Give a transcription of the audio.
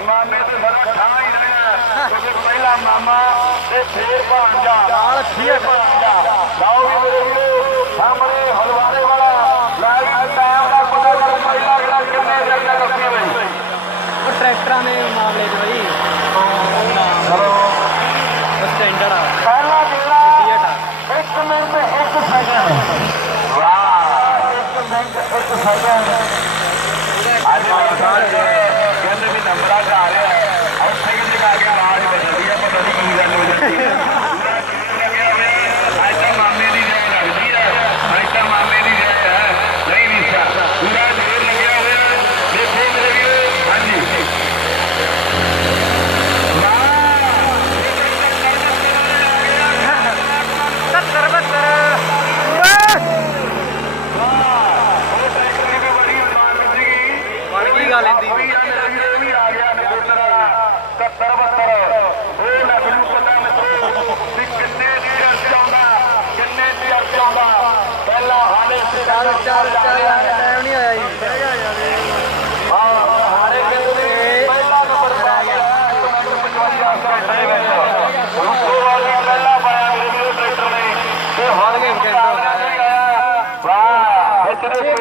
मामे तो सारा ठा ही रहा क्योंकि पहला मामा ते फिर भांजा लाओ भी मेरे वीरो सामने हलवारे वाला लाइव टाइम का पता कर पहला अगला कितने जगह रखी हुई ਉਹ ਟਰੈਕਟਰਾਂ ਦੇ ਮਾਮਲੇ 'ਚ ਬਈ ਸਟੈਂਡਰਡ ਆ पहला जिला 1 मिनट 1 सेकंड वाह 1 मिनट 1 सेकंड आज कहते भी नंबरा च आ रहा है और सेकंड जगह आ गया आवाज बदल गई पता नहीं की गल हो जाती है मामे की जय लगती है ऐसा मामे की जय है नहीं रिश्ता पूरा जोर लगे हुए देखो मेरे वीरो हाँ जी ਗੱਲ ਇੰਦੀ ਵੀ ਆ ਗਿਆ ਨੇ 70 72 ਉਹ ਲੱਗ ਨੂੰ ਪਤਾ ਮਿੱਤਰੋ ਵੀ ਕਿੰਨੇ ਚਿਰ ਚਾਹੁੰਦਾ ਪਹਿਲਾਂ ਹਾਲੇ ਚੱਲ ਟਾਈਮ ਨਹੀਂ ਆਇਆ ਜੀ ਹਾਂ ਹਾਲੇ ਕਹਿੰਦੇ ਪਹਿਲਾ ਨੰਬਰ ਰਹਿ ਗਿਆ 55 ਘੰਟੇ ਵਿੱਚ ਰੁਕੋ ਵਾਲੀ ਪਹਿਲਾ ਪਾਇਆ ਮੇਰੇ ਵੀਰੋ ਟਰੈਕਟਰ ਨੇ ਤੇ ਹੁਣ ਘੰਟੇ ਵਾਹ ਇੱਥੇ